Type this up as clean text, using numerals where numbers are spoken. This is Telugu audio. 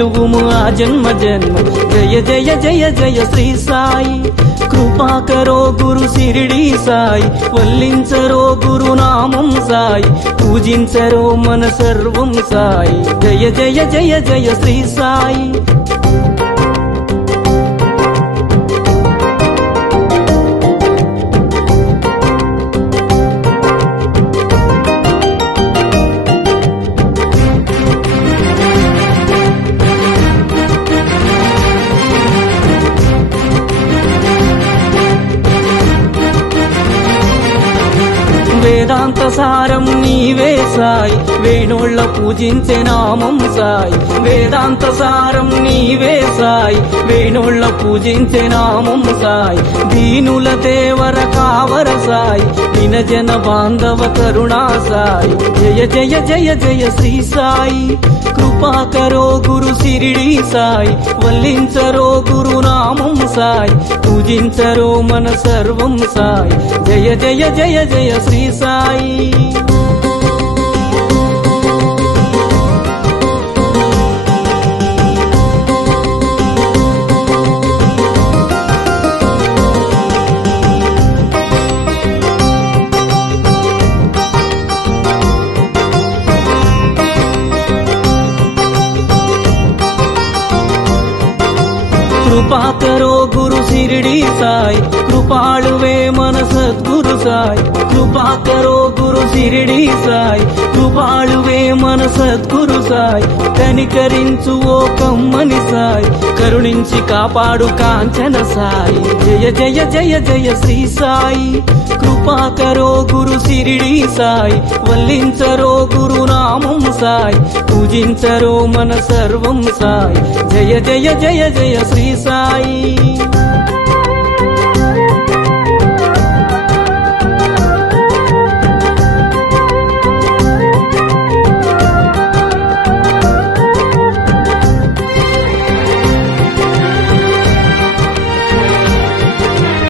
నిలువుము ఆ జన్మ జన్మ జయ జయ జయ జయ శ్రీ సాయి కృపాకరో గురు సిరిడి సాయి వల్లించరో గురునామం సాయి పూజించరో మన సర్వం సాయి జయ జయ జయ జయ శ్రీ సాయి వేదాంత సారం నీవే సాయి వేణోళ్ళ పూజించే నామం సాయి వేదాంత సారం నీవే సాయి వేణోళ్ళ పూజించే నామం సాయి దీనుల దేవర కావర సాయి దినజన బాంధవ కరుణా సాయి జయ జయ జయ జయ శ్రీ సాయి కృపాకరో గురు సిరిడి సాయి వల్లించరో గురునామం సాయి పూజించరో మన సర్వం సాయి జయ జయ జయ జయ శ్రీ సాయి కృపాకరో గురు సిరిడి సాయి కృపాళువే మన సద్గురు సాయి కృపాకరో గురు సిరిడి సాయి కృపాళువే మన సద్గురు సాయి కనికరించు ఓ కమ్మని సాయి కరుణించి కాపాడు కాంచన సాయి జయ జయ జయ జయ శ్రీ సాయి కృపాకరో గురు సిరిడి సాయి వల్లించరో గురునామం సాయి పూజించరో మన సర్వం సాయి జయ జయ జయ జయ శ్రీ సాయి